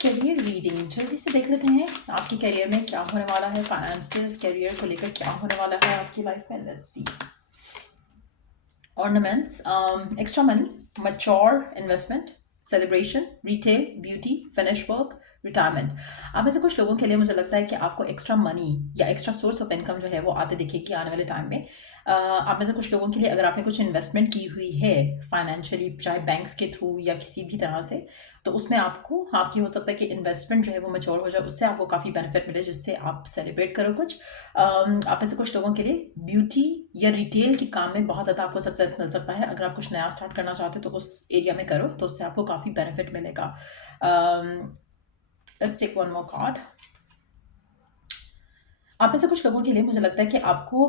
Career reading जल्दी से देख लेते हैं आपके करियर में क्या होने वाला है, फाइनेंसेस करियर को लेकर क्या होने वाला है आपकी लाइफ में। Let's see. Ornaments, extra money, mature investment, celebration, retail, beauty, finish work, retirement. आप में से कुछ लोगों के लिए मुझे लगता है कि आपको एक्स्ट्रा मनी या एक्स्ट्रा सोर्स ऑफ इनकम जो है वो आते दिखेगी आने वाले टाइम में। आप में से कुछ लोगों के लिए अगर आपने कुछ इन्वेस्टमेंट की हुई है फाइनेंशियली, चाहे बैंक्स के थ्रू या किसी भी तरह से, तो उसमें आपको आपकी हो सकता है कि इन्वेस्टमेंट जो है वो मैच्योर हो जाए, उससे आपको काफ़ी बेनिफिट मिले जिससे आप सेलिब्रेट करो कुछ। आप में से कुछ लोगों के लिए ब्यूटी या रिटेल के काम में बहुत ज़्यादा आपको सक्सेस मिल सकता है। अगर आप कुछ नया स्टार्ट करना चाहते हो तो उस एरिया में करो, तो उससे आपको काफ़ी बेनिफिट मिलेगा। Let's take one more card. आप में से कुछ लोगों के लिए मुझे लगता है कि आपको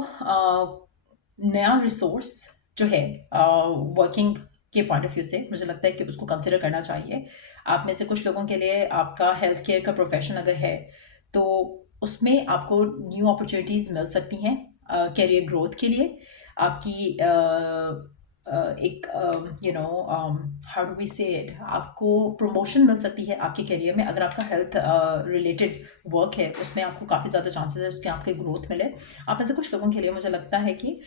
नया रिसोर्स जो है वर्किंग के पॉइंट ऑफ व्यू से मुझे लगता है कि उसको कंसिडर करना चाहिए। आप में से कुछ लोगों के लिए आपका हेल्थ केयर का प्रोफेशन अगर है तो उसमें आपको न्यू अपॉर्चुनिटीज़ मिल सकती हैं करियर ग्रोथ के लिए। आपकी एक हाउ डू वी से इट, आपको प्रमोशन मिल सकती है आपके करियर में। अगर आपका हेल्थ रिलेटेड वर्क है उसमें आपको काफ़ी ज़्यादा चांसेस है उसके आपके ग्रोथ मिले। आप में से कुछ लोगों के लिए मुझे लगता है कि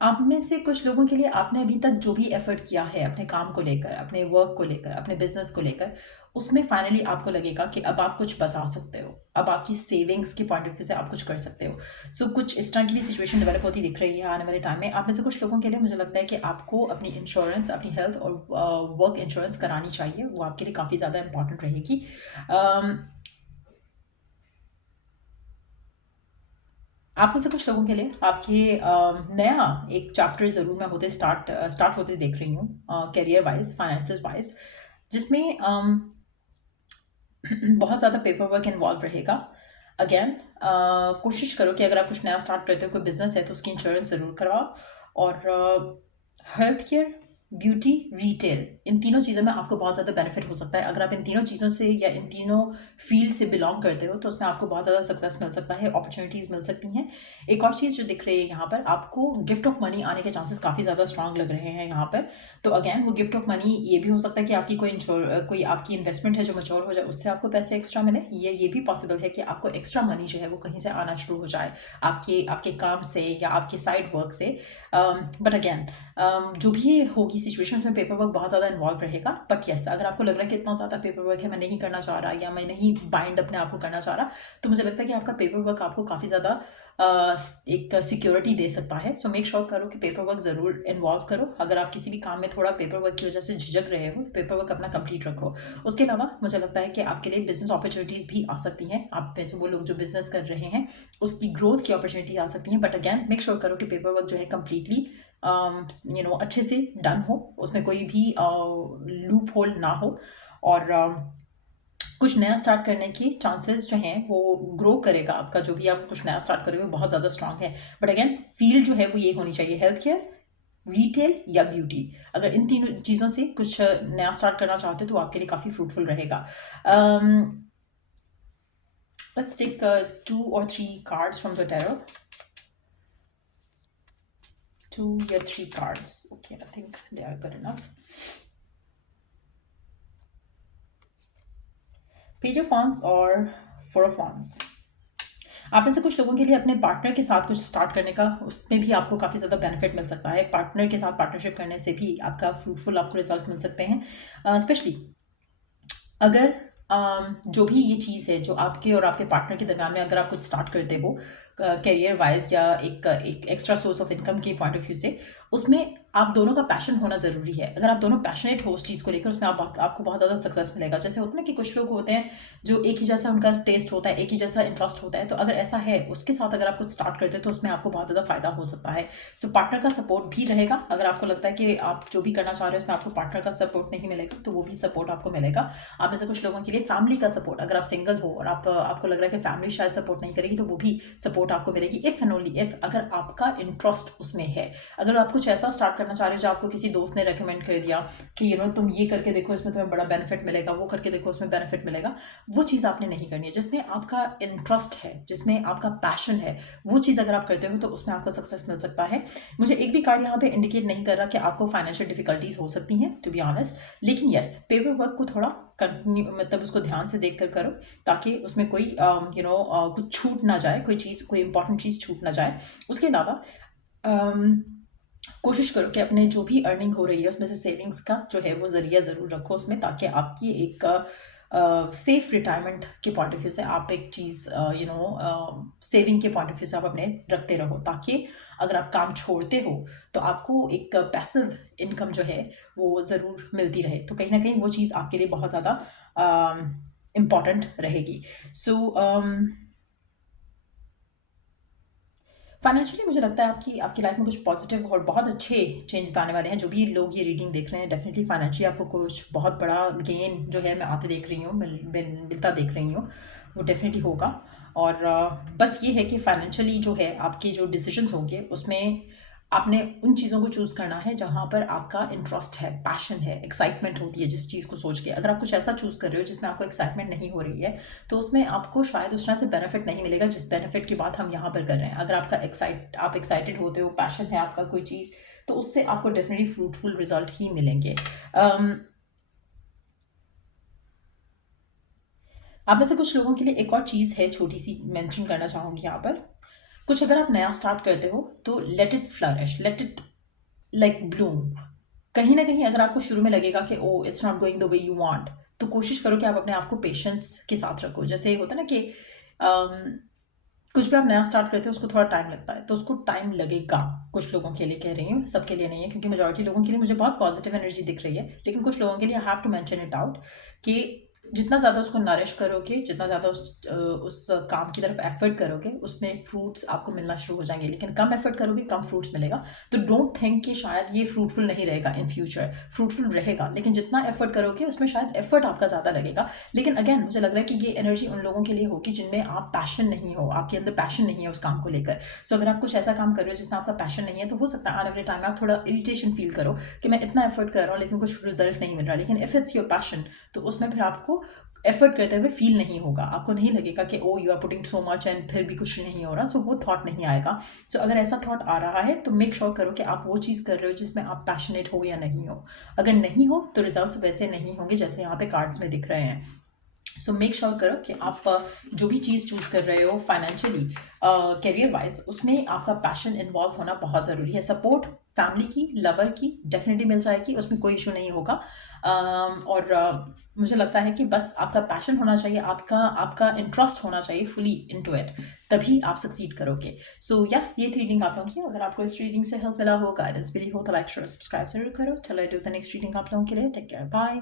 आप में से कुछ लोगों के लिए आपने अभी तक जो भी एफर्ट किया है अपने काम को लेकर, अपने वर्क को लेकर, अपने बिजनेस को लेकर, उसमें फाइनली आपको लगेगा कि अब आप कुछ बचा सकते हो, अब आपकी सेविंग्स की पॉइंट ऑफ व्यू से आप कुछ कर सकते हो। सो कुछ इस तरह की भी सिचुएशन डेवलप होती दिख रही है आने वाले टाइम में। आप में से कुछ लोगों के लिए मुझे लगता है कि आपको अपनी इंश्योरेंस, अपनी हेल्थ और वर्क इंश्योरेंस करानी चाहिए, वो आपके लिए काफ़ी ज़्यादा इंपॉर्टेंट रहेगी। आप में से कुछ लोगों के लिए आपके नया एक चैप्टर ज़रूर मैं होते स्टार्ट होते देख रही हूँ करियर वाइज, फाइनेंसेस वाइज, जिसमें बहुत ज़्यादा पेपर वर्क इन्वॉल्व रहेगा। अगेन कोशिश करो कि अगर आप कुछ नया स्टार्ट करते हो, कोई बिजनेस है, तो उसकी इंश्योरेंस ज़रूर करवाओ। और हेल्थ केयर, ब्यूटी, रिटेल, इन तीनों चीज़ों में आपको बहुत ज़्यादा बेनिफिट हो सकता है। अगर आप इन तीनों चीज़ों से या इन तीनों फील्ड से बिलोंग करते हो तो उसमें आपको बहुत ज़्यादा सक्सेस मिल सकता है, अपॉर्चुनिटीज़ मिल सकती हैं। एक और चीज़ जो दिख रही है यहाँ पर, आपको गिफ्ट ऑफ मनी आने के चांसेस काफ़ी ज़्यादा स्ट्रांग लग रहे हैं यहाँ पर। तो अगेन वो गिफ्ट ऑफ मनी ये भी हो सकता है कि आपकी कोई आपकी इन्वेस्टमेंट है जो मैच्योर हो जाए, उससे आपको पैसे एक्स्ट्रा मिले। ये भी पॉसिबल है कि आपको एक्स्ट्रा मनी जो है वो कहीं से आना शुरू हो जाए, आपके आपके काम से या आपके साइड वर्क से। बट अगेन जो भी होगी सिचुएशन में पेपर वर्क बहुत ज़्यादा इन्वॉल्व रहेगा। बट यस, अगर आपको लग रहा है कि इतना ज़्यादा पेपर वर्क है, मैं नहीं करना चाह रहा या मैं नहीं बाइंड अपने आप को करना चाह रहा, तो मुझे लगता है कि आपका पेपर वर्क आपको काफ़ी ज़्यादा एक सिक्योरिटी दे सकता है। सो मेक श्योर करो कि पेपर वर्क ज़रूर इन्वॉल्व करो। अगर आप किसी भी काम में थोड़ा पेपर वर्क की वजह से झिझक रहे हो, पेपर वर्क अपना कंप्लीट रखो। उसके अलावा मुझे लगता है कि आपके लिए बिजनेस अपॉर्चुनिटीज़ भी आ सकती हैं। आप में से वो लोग जो बिजनेस कर रहे हैं उसकी ग्रोथ की अपॉर्चुनिटी आ सकती है। बट अगैन मेक श्योर करो कि पेपर वर्क जो है कम्प्लीटली अच्छे से डन हो, उसमें कोई भी लूप होल ना हो। और कुछ नया स्टार्ट करने की चांसेस जो हैं वो ग्रो करेगा। आपका जो भी आप कुछ नया स्टार्ट करोगे वो बहुत ज़्यादा स्ट्रांग है। बट अगेन फील्ड जो है वो ये होनी चाहिए, हेल्थ केयर, रिटेल या ब्यूटी। अगर इन तीनों चीज़ों से कुछ नया स्टार्ट करना चाहते हो तो आपके लिए काफ़ी फ्रूटफुल रहेगा। Let's take 2 or 3 cards from the tarot. 2 या 3 cards. Okay, I think they are good enough. Page of Wands और 4 of Wands. आप में से कुछ लोगों के लिए अपने पार्टनर के साथ कुछ स्टार्ट करने का, उसमें भी आपको काफ़ी ज़्यादा बेनिफिट मिल सकता है। पार्टनर के साथ पार्टनरशिप करने से भी आपका फ्रूटफुल आपको रिजल्ट मिल सकते हैं। स्पेशली अगर जो भी ये चीज़ है जो आपके और आपके पार्टनर के दरमियान में, अगर आप कुछ स्टार्ट करते हो करियर वाइज या एक एक्स्ट्रा सोर्स ऑफ इनकम के पॉइंट ऑफ व्यू से, उसमें आप दोनों का पैशन होना ज़रूरी है। अगर आप दोनों पैशनेट हो उस चीज़ को लेकर, उसमें आपको बहुत ज़्यादा सक्सेस मिलेगा। जैसे होता है ना कि कुछ लोग होते हैं जो एक ही जैसा उनका टेस्ट होता है, एक ही जैसा इंटरेस्ट होता है, तो अगर ऐसा है उसके साथ अगर आप कुछ स्टार्ट करते हो तो उसमें आपको बहुत ज़्यादा फायदा हो सकता है। तो पार्टनर का सपोर्ट भी रहेगा। अगर आपको लगता है कि आप जो भी करना चाह रहे हो उसमें आपको पार्टनर का सपोर्ट नहीं मिलेगा तो वो भी सपोर्ट आपको मिलेगा। आप में से कुछ लोगों के लिए फैमिली का सपोर्ट, अगर आप सिंगल हो और आपको लग रहा है कि फैमिली शायद सपोर्ट नहीं करेगी, तो वो भी सपोर्ट आपको मिलेगी। इफ़ एंड ओनली इफ़ अगर आपका इंटरेस्ट उसमें है, अगर आप कुछ ऐसा स्टार्ट करना करना चाह रहे हो जो आपको किसी दोस्त ने रेकमेंड कर दिया कि तुम ये करके देखो, इसमें तुम्हें बड़ा बेनिफिट मिलेगा, वो करके देखो उसमें बेनिफिट मिलेगा, वो चीज़ आपने नहीं करनी है। जिसमें आपका इंटरेस्ट है, जिसमें आपका पैशन है, वो चीज़ अगर आप करते हो तो उसमें आपको सक्सेस मिल सकता है। मुझे एक भी कार्ड यहाँ पे इंडिकेट नहीं कर रहा कि आपको फाइनेंशियल डिफिकल्टीज हो सकती हैं, टू बी ऑनेस्ट, लेकिन यस, पेपर वर्क को थोड़ा कंटिन्यू, मतलब उसको ध्यान से देख कर करो, ताकि उसमें कोई कुछ छूट ना जाए, कोई इंपॉर्टेंट चीज़ छूट ना जाए। उसके अलावा कोशिश करो कि अपने जो भी अर्निंग हो रही है उसमें से सेविंग्स का जो है वो ज़रिया ज़रूर रखो उसमें, ताकि आपकी एक सेफ रिटायरमेंट के पॉइंट ऑफ व्यू से आप एक चीज़ सेविंग के पॉइंट ऑफ व्यू से आप अपने रखते रहो, ताकि अगर आप काम छोड़ते हो तो आपको एक पैसिव इनकम जो है वो ज़रूर मिलती रहे। तो कहीं ना कहीं वो चीज़ आपके लिए बहुत ज़्यादा इम्पॉर्टेंट रहेगी। सो फाइनेंशियली मुझे लगता है आपकी लाइफ में कुछ पॉजिटिव और बहुत अच्छे चेंजेस आने वाले हैं। जो भी लोग ये रीडिंग देख रहे हैं, डेफिनेटली फाइनेंशियली आपको कुछ बहुत बड़ा गेन जो है मैं आते देख रही हूँ, मिलता देख रही हूँ, वो डेफिनेटली होगा। और बस ये है कि फाइनेंशियली जो है आपके जो डिसीजंस होंगे उसमें आपने उन चीज़ों को चूज़ करना है जहाँ पर आपका इंटरेस्ट है, पैशन है, एक्साइटमेंट होती है जिस चीज़ को सोच के। अगर आप कुछ ऐसा चूज़ कर रहे हो जिसमें आपको एक्साइटमेंट नहीं हो रही है तो उसमें आपको शायद उस तरह से बेनिफिट नहीं मिलेगा जिस बेनिफिट की बात हम यहाँ पर कर रहे हैं। अगर आप एक्साइटेड होते हो, पैशन है आपका कोई चीज़, तो उससे आपको डेफिनेटली फ्रूटफुल रिजल्ट ही मिलेंगे। आप में से कुछ लोगों के लिए एक और चीज़ है छोटी सी, मेंशन करना चाहूँगी यहाँ पर। कुछ अगर आप नया स्टार्ट करते हो तो let it flourish, let it like Bloom. कहीं ना कहीं अगर आपको शुरू में लगेगा कि oh it's not going the way you want, तो कोशिश करो कि आप अपने आप को पेशेंस के साथ रखो। जैसे होता है ना कि कुछ भी आप नया स्टार्ट करते हो उसको थोड़ा टाइम लगता है, तो उसको टाइम लगेगा। कुछ लोगों के लिए कह रही हूँ, सबके लिए नहीं है, क्योंकि मेजॉरिटी लोगों के लिए मुझे बहुत पॉजिटिव एनर्जी दिख रही है, लेकिन कुछ लोगों के लिए I have to mention it out कि जितना ज़्यादा उसको नरिश करोगे, जितना ज़्यादा उस काम की तरफ एफर्ट करोगे, उसमें फ्रूट्स आपको मिलना शुरू हो जाएंगे। लेकिन कम एफर्ट करोगे कम फ्रूट्स मिलेगा। तो डोंट थिंक कि शायद ये फ्रूटफुल नहीं रहेगा, इन फ्यूचर फ्रूटफुल रहेगा, लेकिन जितना एफर्ट करोगे उसमें शायद एफर्ट आपका ज़्यादा लगेगा। लेकिन अगेन मुझे लग रहा है कि ये एनर्जी उन लोगों के लिए होगी जिनमें आप पैशन नहीं हो, आपके अंदर पैशन नहीं है उस काम को लेकर। सो अगर आप कुछ ऐसा काम कर रहे हो जिसमें आपका पैशन नहीं है, तो हो सकता है आने वाले टाइम में आप थोड़ा इरिटेशन फील करो कि मैं इतना एफर्ट कर रहा हूँ लेकिन कुछ रिजल्ट नहीं मिल रहा। लेकिन इफ़ इट्स योर पैशन, तो उसमें फिर आपको एफर्ट करते हुए फील नहीं होगा, आपको नहीं लगेगा कि oh you are putting so much and फिर भी कुछ नहीं हो रहा। सो वो थॉट नहीं आएगा। सो अगर ऐसा थॉट आ रहा है तो मेक श्योर करो कि आप वो चीज़ कर रहे हो जिसमें आप पैशनेट हो या नहीं हो। अगर नहीं हो तो रिजल्ट्स वैसे नहीं होंगे जैसे यहाँ पे कार्ड्स में दिख रहे हैं। सो मेक श्योर करो कि आप जो भी चीज़ चूज़ कर रहे हो फाइनेंशियली, करियर वाइज, उसमें आपका पैशन इन्वॉल्व होना बहुत ज़रूरी है। सपोर्ट फैमिली की, लवर की डेफिनेटली मिल जाएगी, उसमें कोई इशू नहीं होगा। और मुझे लगता है कि बस आपका पैशन होना चाहिए, आपका इंटरेस्ट होना चाहिए फुली इनटू इट, तभी आप सक्सीड करोगे। सो या ये थी रीडिंग आप लोगों की। अगर आपको इस रीडिंग से हेल्प मिला हो, गाइडेंस मिली हो, तो लाइक शेयर सब्सक्राइब जरूर करो। चलो I do the next reading आप लोगों के लिए। Take care, bye.